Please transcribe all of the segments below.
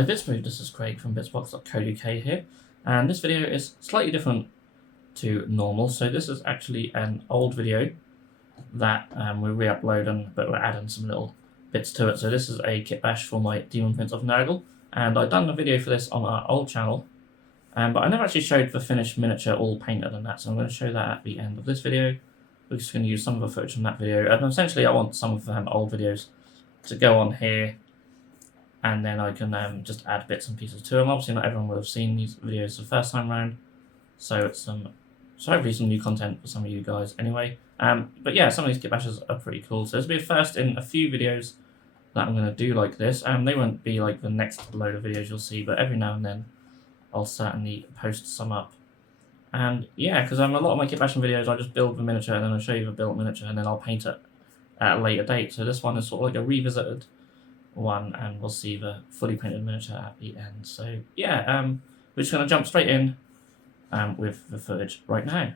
Hello Visbro, this is Craig from bitsbox.co.uk here, and this video is slightly different to normal. So this is actually an old video that we're re-uploading, but we're adding some little bits to it. So this is a kitbash for my Daemon Prince of Nurgle, and I've done a video for this on our old channel, but I never actually showed the finished miniature all painted and that, so I'm going to show that at the end of this video. We're just going to use some of the footage from that video, and essentially I want some of the old videos to go on here, and then I can just add bits and pieces to them. Obviously not everyone will have seen these videos the first time round, so it's so hopefully some new content for some of you guys anyway. But yeah, some of these kitbashes are pretty cool. So this will be a first in a few videos that I'm going to do like this. They won't be like the next load of videos you'll see, but every now and then I'll certainly post some up. And yeah, because a lot of my kitbashing videos I just build the miniature and then I'll show you the built miniature and then I'll paint it at a later date. So this one is sort of like a revisited one, and we'll see the fully printed miniature at the end. So yeah, we're just going to jump straight in with the footage right now.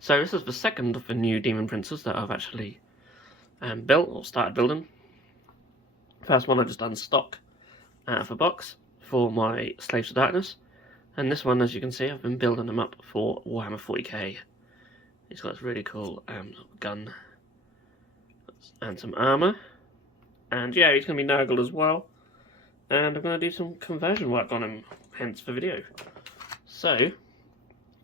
So this is the second of the new Daemon Princes that I've actually built or started building. First one I just done stock out of a box for my Slaves to Darkness, and this one, as you can see, I've been building them up for Warhammer 40k. He's got this really cool gun and some armour. And yeah, he's going to be Nurgle as well. And I'm going to do some conversion work on him, hence the video. So,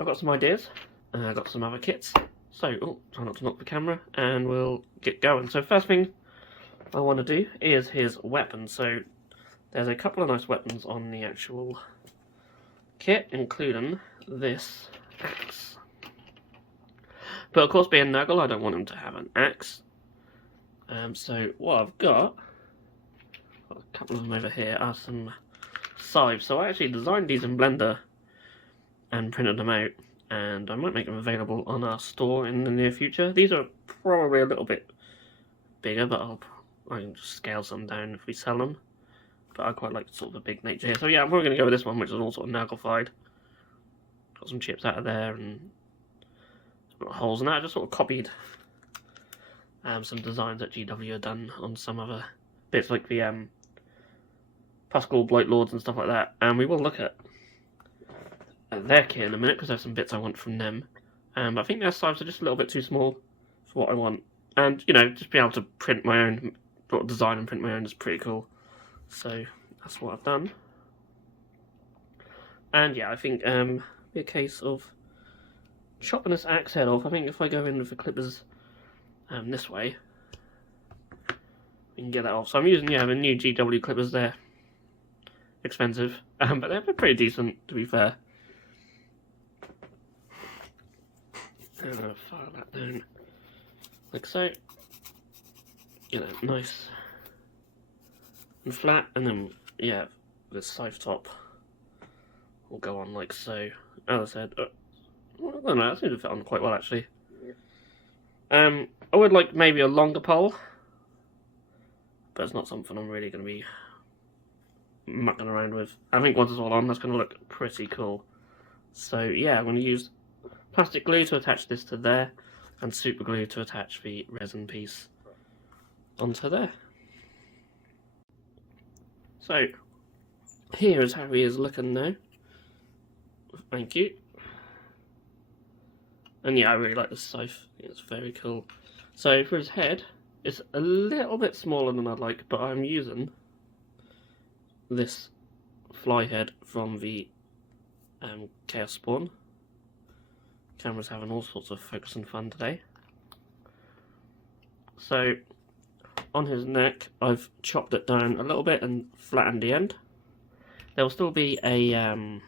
I've got some ideas. I've got some other kits. So, try not to knock the camera. And we'll get going. So first thing I want to do is his weapon. So, there's a couple of nice weapons on the actual kit, including this axe. But of course, being Nurgle, I don't want him to have an axe. So what I've got a couple of them over here, are some scythes. So I actually designed these in Blender and printed them out, and I might make them available on our store in the near future. These are probably a little bit bigger, but I can just scale some down if we sell them. But I quite like sort of the big nature here. So yeah, I'm probably going to go with this one, which is all sort of Nurgle-fied. Got some chips out of there and some little holes in that. I just sort of copied some designs that GW had done on some other bits, like the Pascal Blight Lords and stuff like that. And we will look at their kit in a minute, because there's some bits I want from them. But I think their scythes are just a little bit too small for what I want. And, you know, just being able to print my own, sort of design and print my own is pretty cool. So that's what I've done. And yeah, I think be a case of chopping this axe head off. I think if I go in with the clippers this way, we can get that off. So I'm using, yeah, the new GW clippers. They're expensive, but they're pretty decent, to be fair. And I'll file that down like so. Get that nice and flat, and then yeah, the scythe top will go on like so. As I said, I don't know, that seems to fit on quite well actually. I would like maybe a longer pole, but it's not something I'm really going to be mucking around with. I think once it's all on, that's going to look pretty cool. So yeah, I'm going to use plastic glue to attach this to there, and super glue to attach the resin piece onto there. So here is how he is looking now. Thank you. And yeah, I really like this scythe. I think it's very cool. So for his head, it's a little bit smaller than I'd like, but I'm using this fly head from the Chaos Spawn. Camera's having all sorts of focus and fun today. So on his neck, I've chopped it down a little bit and flattened the end. There will still be a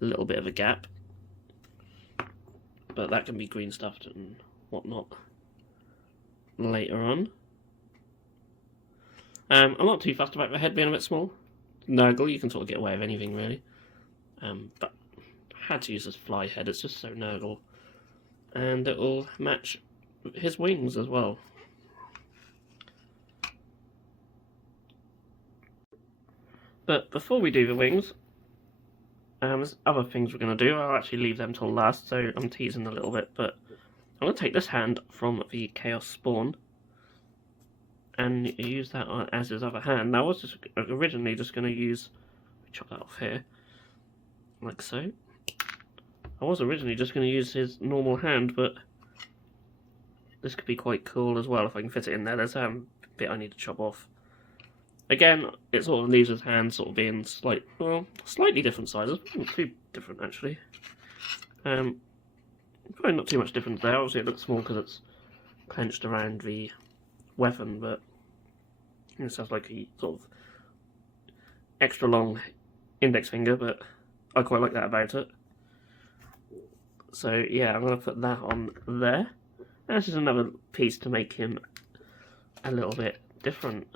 little bit of a gap, but that can be green stuffed and whatnot later on. I'm not too fussed about the head being a bit small. Nurgle, you can sort of get away with anything really. But I had to use this fly head, it's just so Nurgle. And it will match his wings as well. But before we do the wings, there's other things we're going to do. I'll actually leave them till last, so I'm teasing a little bit, but I'm going to take this hand from the Chaos Spawn and you use that as his other hand. Now I was originally just going to use, chop that off here, like so. I was originally just going to use his normal hand, but this could be quite cool as well if I can fit it in there. There's a bit I need to chop off. Again, it sort of leaves his hand sort of being slightly different sizes. Not too different, actually. Probably not too much difference there. Obviously, it looks small because it's clenched around the weapon, but it sounds like a sort of extra long index finger, but I quite like that about it. So yeah, I'm going to put that on there. And this is another piece to make him a little bit different.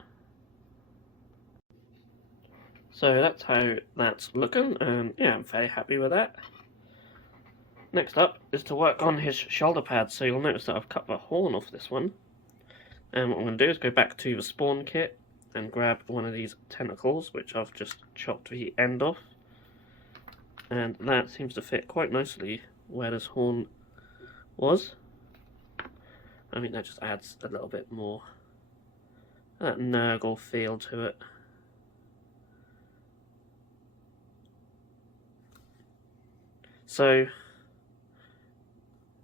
So that's how that's looking, and yeah, I'm very happy with that. Next up is to work on his shoulder pads. So you'll notice that I've cut the horn off this one. And what I'm going to do is go back to the spawn kit and grab one of these tentacles, which I've just chopped the end off. And that seems to fit quite nicely where this horn was. I mean, that just adds a little bit more that Nurgle feel to it. So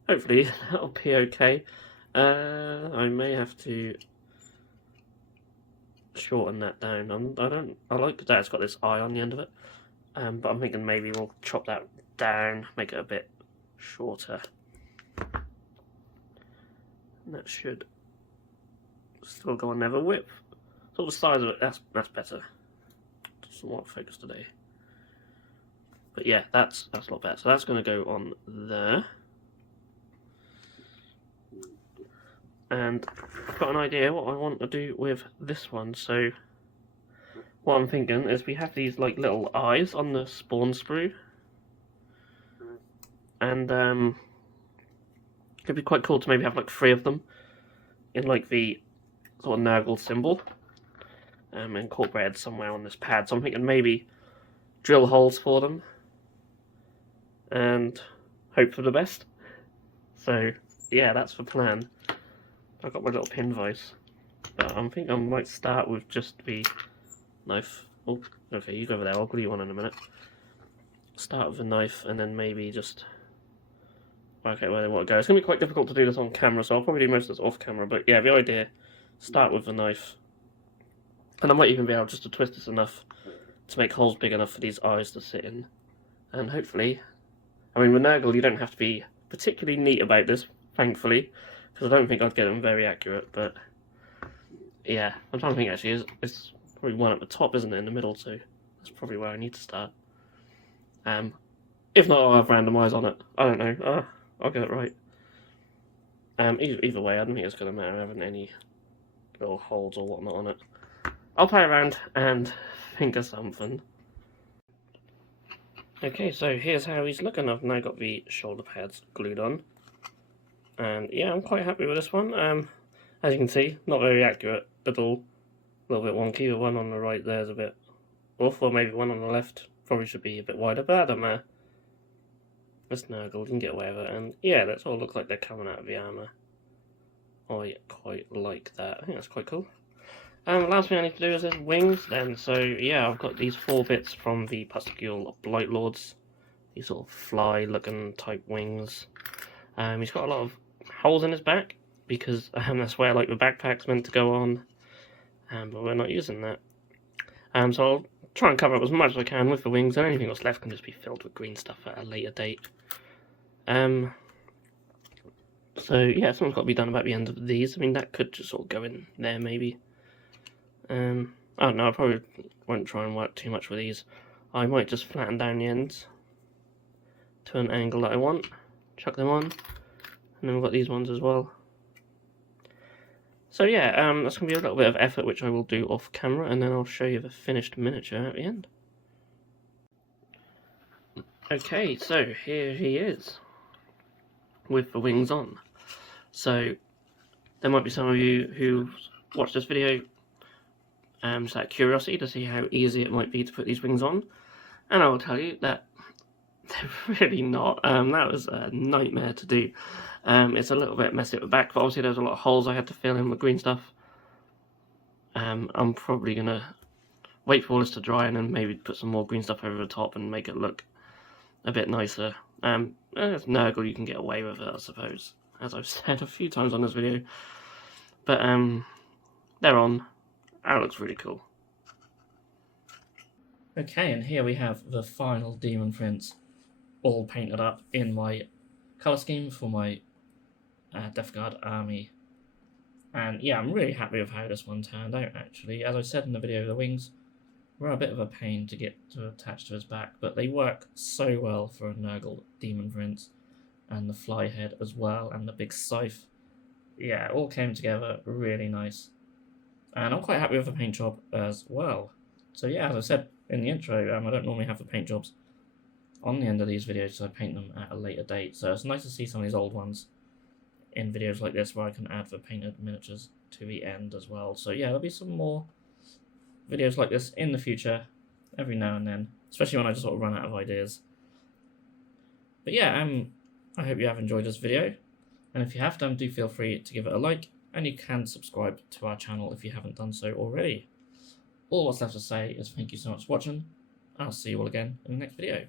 hopefully that'll be okay. I may have to shorten that down. I like that it's got this eye on the end of it. But I'm thinking maybe we'll chop that down, make it a bit shorter. And that should still go on there. The width, sort of the size of it, that's better. Doesn't want to focus today. But yeah, that's a lot better. So that's going to go on there. And I've got an idea what I want to do with this one. So what I'm thinking is we have these like little eyes on the spawn sprue. And it'd be quite cool to maybe have like 3 of them in like the sort of Nurgle symbol. Incorporated somewhere on this pad. So I'm thinking maybe drill holes for them and hope for the best. So yeah, that's the plan. I've got my little pin vise, but I think I might start with just the knife. Oh, okay, you go over there, I'll glue you on in a minute. Start with the knife and then maybe just work out where they want to go. It's going to be quite difficult to do this on camera, so I'll probably do most of this off camera, but yeah, the idea, start with the knife. And I might even be able just to twist this enough to make holes big enough for these eyes to sit in. And hopefully, I mean with Nurgle you don't have to be particularly neat about this, thankfully, because I don't think I'd get them very accurate, but yeah, I'm trying to think actually, it's probably one at the top, isn't it, in the middle, so that's probably where I need to start. If not, I'll have random eyes on it. I don't know, I'll get it right. Either way, I don't think it's going to matter having any little holes or whatnot on it. I'll play around and think of something. Okay, so here's how he's looking. I've now got the shoulder pads glued on. And yeah, I'm quite happy with this one. As you can see, not very accurate at all. A little bit wonky. The one on the right there is a bit off, or maybe one on the left probably should be a bit wider, but I don't matter. This Nurgle can get away with it, and yeah, that's all look like they're coming out of the armour. I quite like that. I think that's quite cool. Last thing I need to do is his wings then. So yeah, I've got these 4 bits from the Pusticule Blight Lords. These sort of fly-looking type wings. He's got a lot of holes in his back because that's where like the backpack's meant to go on. But we're not using that. So I'll try and cover up as much as I can with the wings, and anything that's left can just be filled with green stuff at a later date. So yeah, something's got to be done about the end of these. I mean, that could just sort of go in there maybe. I don't know, I probably won't try and work too much with these. I might just flatten down the ends to an angle that I want, chuck them on, and then we've got these ones as well. So yeah, that's going to be a little bit of effort which I will do off camera, and then I'll show you the finished miniature at the end. Okay, so here he is, with the wings on. So, there might be some of you who watched this video just out of curiosity to see how easy it might be to put these wings on. And I will tell you that they're really not. That was a nightmare to do. It's a little bit messy at the back, but obviously there's a lot of holes I had to fill in with green stuff. I'm probably going to wait for all this to dry and then maybe put some more green stuff over the top and make it look a bit nicer. It's Nurgle, you can get away with it, I suppose, as I've said a few times on this video. But they're on. That looks really cool. Okay, and here we have the final Daemon Prince all painted up in my colour scheme for my Death Guard army. And yeah, I'm really happy with how this one turned out, actually. As I said in the video, the wings were a bit of a pain to get to attach to his back, but they work so well for a Nurgle Daemon Prince, and the fly head as well, and the big scythe. Yeah, it all came together really nice. And I'm quite happy with the paint job as well. So yeah, as I said in the intro, I don't normally have the paint jobs on the end of these videos, so I paint them at a later date. So it's nice to see some of these old ones in videos like this where I can add the painted miniatures to the end as well. So yeah, there'll be some more videos like this in the future, every now and then, especially when I just sort of run out of ideas. But yeah, I hope you have enjoyed this video, and if you have done, do feel free to give it a like, and you can subscribe to our channel if you haven't done so already. All what's left to say is thank you so much for watching. I'll see you all again in the next video.